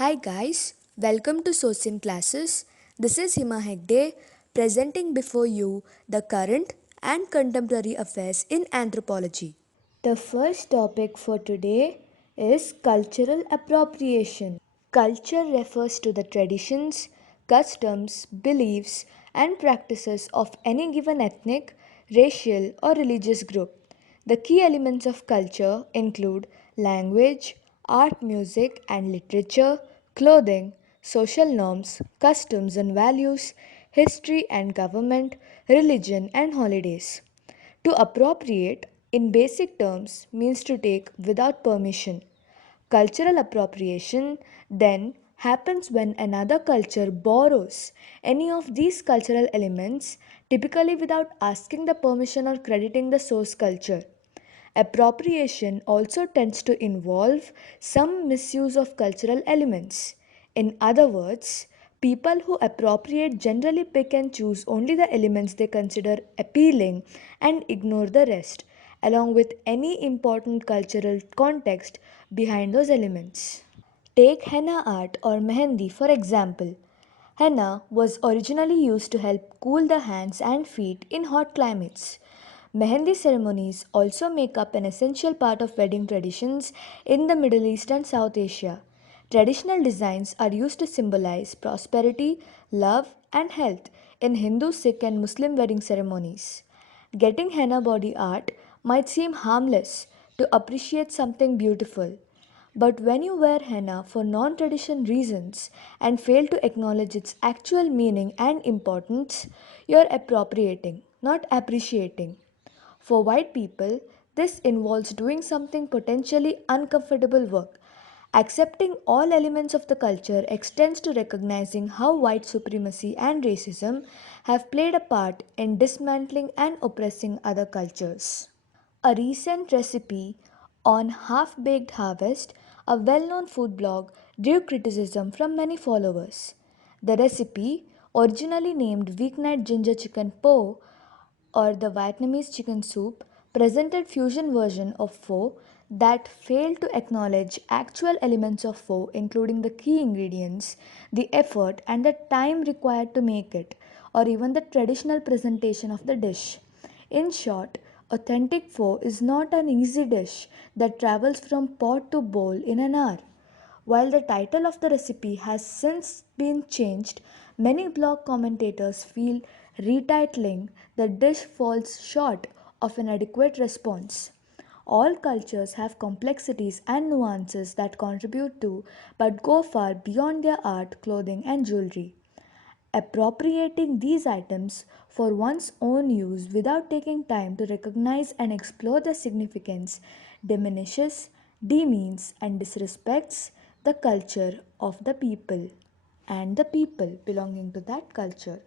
Hi guys, welcome to Sosin classes. This is Hima Hegde presenting before you the current and contemporary affairs in anthropology. The first topic for today is cultural appropriation. Culture refers to the traditions, customs, beliefs, and practices of any given ethnic, racial, or religious group. The key elements of culture include language, art, music, and literature, clothing, social norms, customs and values, history and government, religion, and holidays. To appropriate, in basic terms, means to take without permission. Cultural appropriation then happens when another culture borrows any of these cultural elements, typically without asking the permission or crediting the source culture. Appropriation also tends to involve some misuse of cultural elements. In other words, people who appropriate generally pick and choose only the elements they consider appealing and ignore the rest, along with any important cultural context behind those elements. Take henna art or mehendi for example. Henna was originally used to help cool the hands and feet in hot climates. Mehendi ceremonies also make up an essential part of wedding traditions in the Middle East and South Asia. Traditional designs are used to symbolize prosperity, love, and health in Hindu, Sikh, and Muslim wedding ceremonies. Getting henna body art might seem harmless to appreciate something beautiful, but when you wear henna for non tradition reasons and fail to acknowledge its actual meaning and importance, you're appropriating, not appreciating. For white people, this involves doing something potentially uncomfortable work. Accepting all elements of the culture extends to recognizing how white supremacy and racism have played a part in dismantling and oppressing other cultures. A recent recipe on half baked harvest, a well known food blog, drew criticism from many followers. The recipe, originally named Weeknight Ginger Chicken Po or the Vietnamese chicken soup, presented fusion version of pho that failed to acknowledge actual elements of pho including the key ingredients, the effort and the time required to make it, or even the traditional presentation of the dish. In short, authentic pho is not an easy dish that travels from pot to bowl in an hour. While the title of the recipe has since been changed, many blog commentators feel retitling the dish falls short of an adequate response. All cultures have complexities and nuances that contribute to but go far beyond their art, clothing, and jewelry. Appropriating these items for one's own use without taking time to recognize and explore their significance diminishes, demeans, and disrespects the culture of the people and the people belonging to that culture.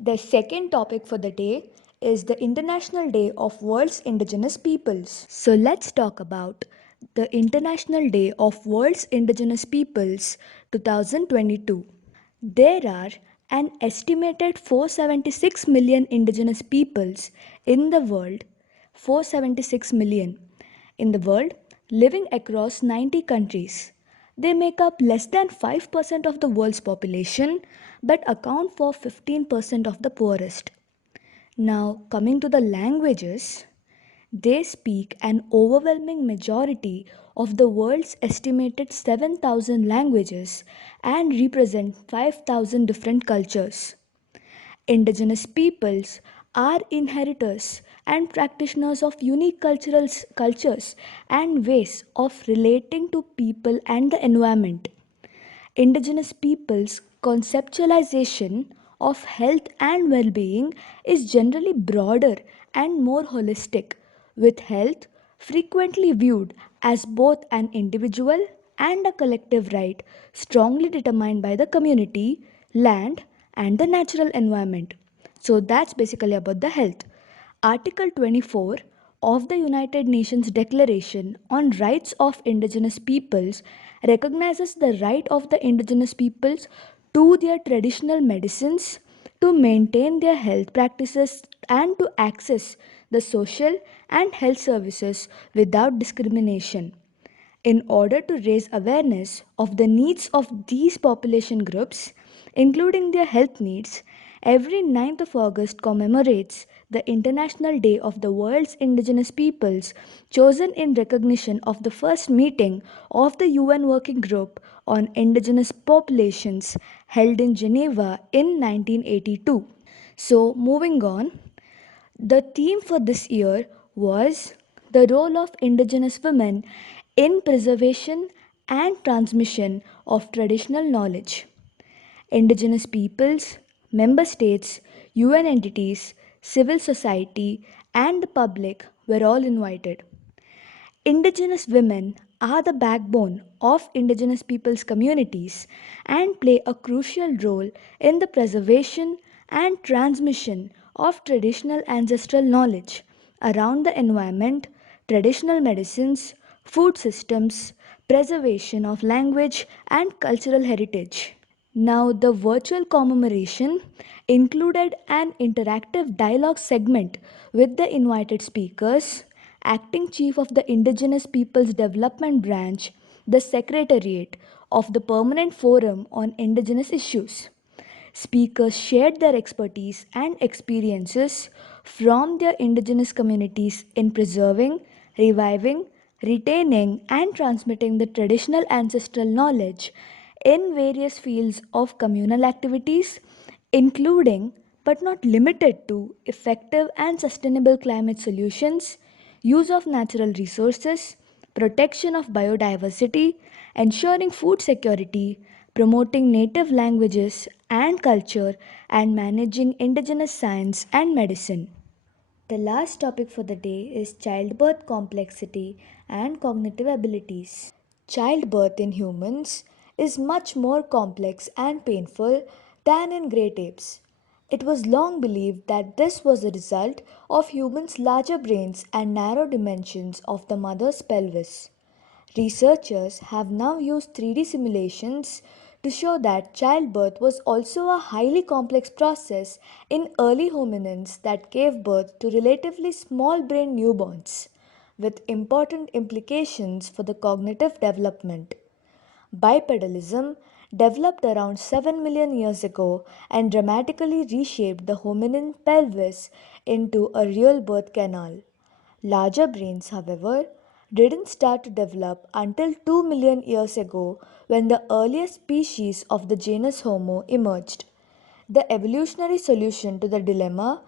The second topic for the day is the International Day of World's Indigenous Peoples. So let's talk about the International Day of World's Indigenous Peoples 2022. There are an estimated 476 million indigenous peoples in the world, 476 million in the world living across 90 countries. They make up less than 5% of the world's population but account for 15% of the poorest. Now, coming to the languages, they speak an overwhelming majority of the world's estimated 7,000 languages and represent 5,000 different cultures. Indigenous peoples are inheritors and practitioners of unique cultures and ways of relating to people and the environment. Indigenous peoples' conceptualization of health and well being is generally broader and more holistic, with health frequently viewed as both an individual and a collective right strongly determined by the community, land, and the natural environment. So that's basically about the health. Article 24 of the United Nations Declaration on Rights of Indigenous Peoples recognizes the right of the indigenous peoples to their traditional medicines, to maintain their health practices, and to access the social and health services without discrimination. In order to raise awareness of the needs of these population groups, including their health needs, every 9th of August commemorates the International Day of the World's Indigenous Peoples, chosen in recognition of the first meeting of the UN Working Group on Indigenous Populations held in Geneva in 1982. So, moving on, the theme for this year was the role of Indigenous women in preservation and transmission of traditional knowledge. Indigenous peoples, member states, UN entities, civil society, and the public were all invited. Indigenous women are the backbone of Indigenous peoples' communities and play a crucial role in the preservation and transmission of traditional ancestral knowledge around the environment, traditional medicines, food systems, preservation of language, and cultural heritage. Now, the virtual commemoration included an interactive dialogue segment with the invited speakers, acting chief of the Indigenous Peoples Development Branch, the Secretariat of the Permanent Forum on Indigenous Issues. Speakers shared their expertise and experiences from their indigenous communities in preserving, reviving, retaining, and transmitting the traditional ancestral knowledge in various fields of communal activities, including but not limited to effective and sustainable climate solutions, use of natural resources, protection of biodiversity, ensuring food security, promoting native languages and culture, and managing indigenous science and medicine. The last topic for the day is childbirth complexity and cognitive abilities. Childbirth in humans is much more complex and painful than in great apes. It was long believed that this was a result of humans' larger brains and narrow dimensions of the mother's pelvis. Researchers have now used 3D simulations to show that childbirth was also a highly complex process in early hominins that gave birth to relatively small brain newborns, with important implications for the cognitive development. Bipedalism developed around 7 million years ago and dramatically reshaped the hominin pelvis into a real birth canal. Larger brains, however, didn't start to develop until 2 million years ago when the earliest species of the genus Homo emerged. The evolutionary solution to the dilemma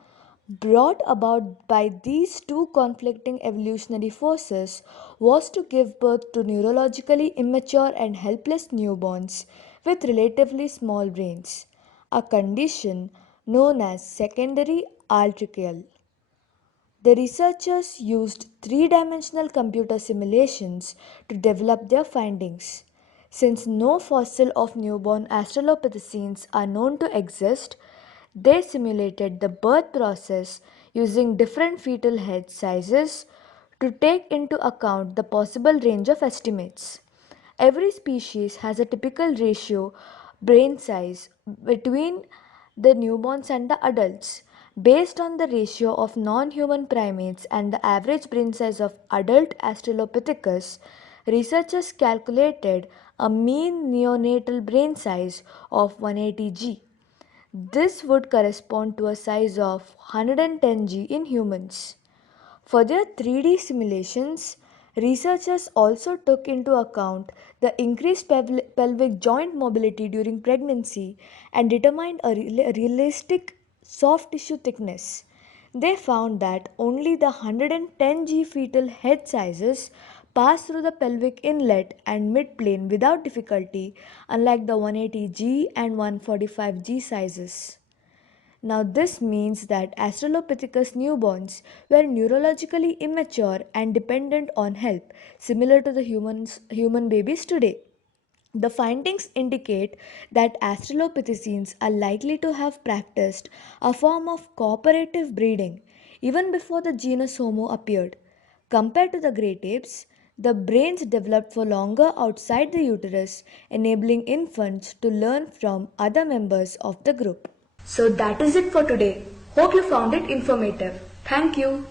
brought about by these two conflicting evolutionary forces was to give birth to neurologically immature and helpless newborns with relatively small brains, a condition known as secondary altricial. The researchers used three-dimensional computer simulations to develop their findings. Since no fossil of newborn Australopithecines are known to exist, they simulated the birth process using different fetal head sizes to take into account the possible range of estimates. Every species has a typical ratio brain size between the newborns and the adults. Based on the ratio of non-human primates and the average brain size of adult Australopithecus, researchers calculated a mean neonatal brain size of 180 G. This would correspond to a size of 110 G in humans. For their 3D simulations, researchers also took into account the increased pelvic joint mobility during pregnancy and determined a realistic soft tissue thickness. They found that only the 110G fetal head sizes pass through the pelvic inlet and midplane without difficulty, unlike the 180G and 145G sizes. Now, this means that Australopithecus newborns were neurologically immature and dependent on help, similar to the human babies today. The findings indicate that Australopithecines are likely to have practiced a form of cooperative breeding even before the genus Homo appeared. Compared to the great apes, the brains developed for longer outside the uterus, enabling infants to learn from other members of the group. So that is it for today. Hope you found it informative. Thank you.